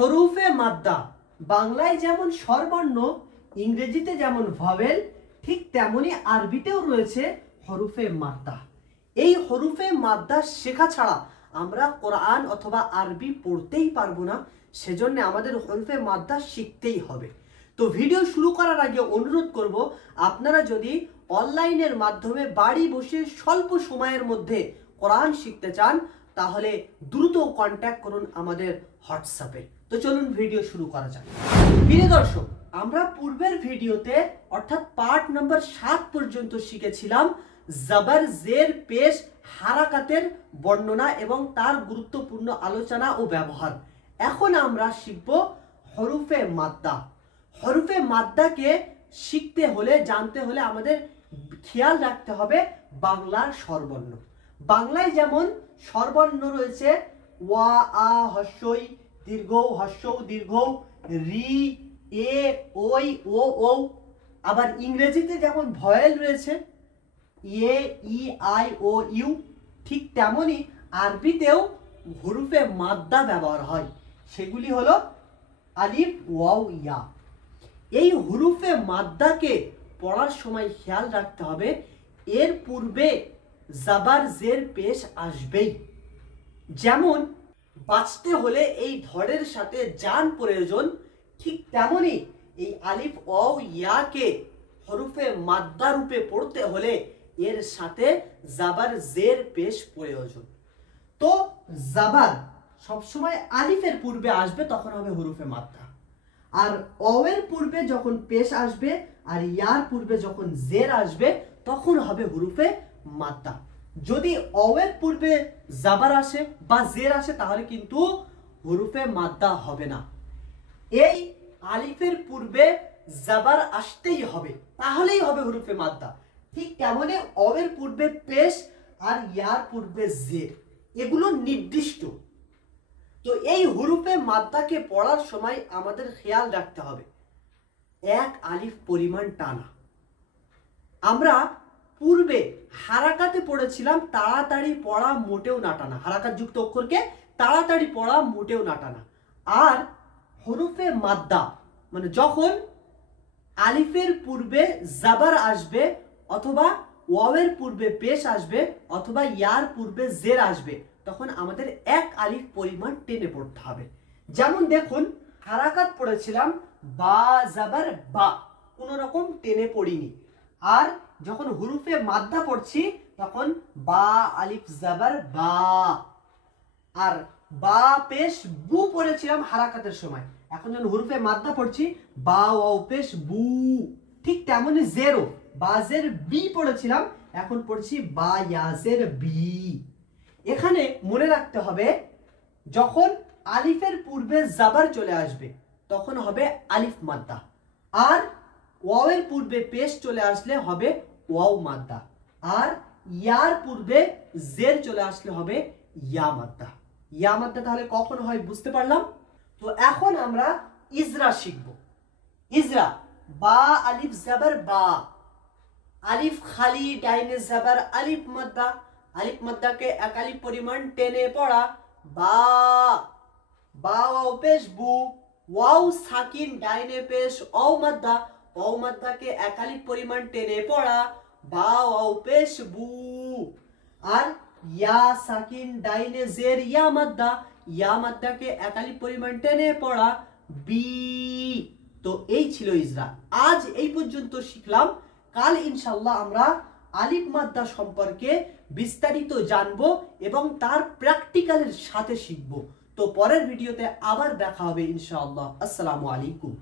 হরুফে মাদ্দা বাংলায় যেমন স্বরবর্ণ, ইংরেজিতে যেমন ভয়েল, ঠিক তেমনি আরবিতেও রয়েছে হরুফে মাদ্দা। এই হরুফে মাদ্দা শেখা ছাড়া আমরা কোরআন অথবা আরবি পড়তেই পারবো না, সেজন্য আমাদের হরুফে মাদ্দা শিখতেই হবে। তো ভিডিও শুরু করার আগে অনুরোধ করব, আপনারা যদি অনলাইনের মাধ্যমে বাড়ি বসে স্বল্প সময়ের মধ্যে কোরআন শিখতে চান তাহলে দ্রুত কন্ট্যাক্ট করুন আমাদের হোয়াটসঅ্যাপে। তো চলুন ভিডিও শুরু করা যাক। প্রিয় দর্শক, আমরা পূর্বের ভিডিওতে অর্থাৎ পার্ট নাম্বার 7 পর্যন্ত শিখেছিলাম জবর, জের, পেশ, হারাকাতের বর্ণনা এবং তার গুরুত্বপূর্ণ আলোচনা ও ব্যবহার। এখন আমরা শিখব হরুফে মাদ্দা। হরুফে মাদ্দাকে শিখতে হলে, জানতে হলে আমাদের খেয়াল রাখতে হবে বাংলার স্বরবর্ণ। বাংলায় যেমন স্বরবর্ণ রয়েছে ওয়া, আ, হস্যই, দীর্ঘ, হস্য, দীর্ঘ, রি, এ, ওই, ও, ও। আবার ইংরেজিতে যেমন ভয়েল রয়েছে এ, ই, আই, ও, ইউ, ঠিক তেমনি আরবিতেও হরুফে মাদ্দা ব্যবহার হয়। সেগুলি হলো আলিফ, ওয়াও, ইয়া। এই হরুফে মাদ্দাকে পড়ার সময় খেয়াল রাখতে হবে এর পূর্বে জবর, জের, পেশ আসবেই। যেমন বাঁচতে হলে এই ধরের সাথে জান প্রয়োজন, ঠিক তেমনি এই আলিফ, ওয়াও, ইয়াকে হরুফে মাদ্দা রূপে পড়তে হলে এর সাথে জবর, জের, পেশ প্রয়োজন। তো জবর সবসময় আলিফের পূর্বে আসবে, তখন হবে হরুফে মাদ্দা। আর ওয়ের পূর্বে যখন পেশ আসবে আর ইয়ার পূর্বে যখন জের আসবে তখন হবে হরুফে মাদ্দা। যদি ওয়ের পূর্বে জবর আসে বা জের আসে তাহলে কিন্তু হরুফে মাদ্দা হবে না। এই আলিফের পূর্বে জবর আসতেই হবে, তাহলেই হবে হরুফে মাদ্দা। ঠিক তেমনি ওয়ের পূর্বে পেশ আর ইয়ার পূর্বে জের, এগুলো নির্দিষ্ট। তো এই হরুফে মাদ্দাকে পড়ার সময় আমাদের খেয়াল রাখতে হবে এক আলিফ পরিমাণ টানা। আমরা পূর্বে হারাকাতে পড়েছিলাম তাড়াতাড়ি পড়া, মোটেও না টানা। হারাকাত যুক্ত অক্ষরকে তাড়াতাড়ি পড়া, মোটেও না টানা। আর হরুফে মাদ্দা মানে যখন আলিফের পূর্বে জবর আসবে অথবা ওয়াওয়ের পূর্বে পেশ আসবে অথবা ইয়ার পূর্বে জের আসবে তখন আমাদের এক আলিফ পরিমাণ টেনে পড়তে হবে। যেমন দেখুন, হারাকাত পড়েছিলাম বা, জবর, বা, কোনো রকম টেনে পড়িনি। আর যখন হুরুফে মাদ্দা পড়ছি তখন বা, আলিফ, জবর, বা। আর বা, পেশ, বু পড়েছিলাম হারাকাতের সময়। এখন যখন হুরুফে মাদ্দা পড়ছি বা, ওয়াও, পেশ, বু। ঠিক তেমনি জেরো, বা, জের, বি পড়েছিলাম, এখন পড়ছি বা, ইয়াজের, বি। এখানে মনে রাখতে হবে যখন আলিফের পূর্বে জবর চলে আসবে তখন হবে আলিফ মাদ্দা, আর ওয়াওয়ের পূর্বে পেশ চলে আসলে হবে ওয়াও মাদ্দা, আর ইয়ার পূর্বে জের চলে আসলে হবে ইয়া মাদ্দা। ইয়া মাদ্দা তাহলে কখন হয় বুঝতে পারলাম। তো এখন আমরা ইজরা শিখব। ইজরা বা, আলিফ, জবর, বা। আলিফ খালি, ডাইনে জবর, আলিফ মাদ্দা। আলিফ মাদ্দাকে এক আলিফ পরিমাণ টেনে পড়া বা, বা, ওয়াও, পেশ, বু। ওয়াও সাকিন, ডাইনে পেশ, ওয়াও মাদ্দা। ওয়াও মাদ্দাকে এক আলিফ পরিমাণ টেনে পড়া বা, ওয়াও, পেশ, বু। আর ইয়া সাকিন, ডাইনে জের, ইয়া মাদ্দা। ইয়া মাদ্দাকে এক আলিফ পরিমাণ টেনে পড়া বি। তো এই ছিল ইজরা। আজ এই পর্যন্ত শিখলাম। কাল ইনশাআল্লাহ আমরা আলিফ মাদ্দা সম্পর্কে বিস্তারিত জানবো এবং তার প্র্যাকটিক্যালের সাথে শিখব। তো পরের ভিডিওতে আবার দেখা হবে ইনশাআল্লাহ। আসসালামু আলাইকুম।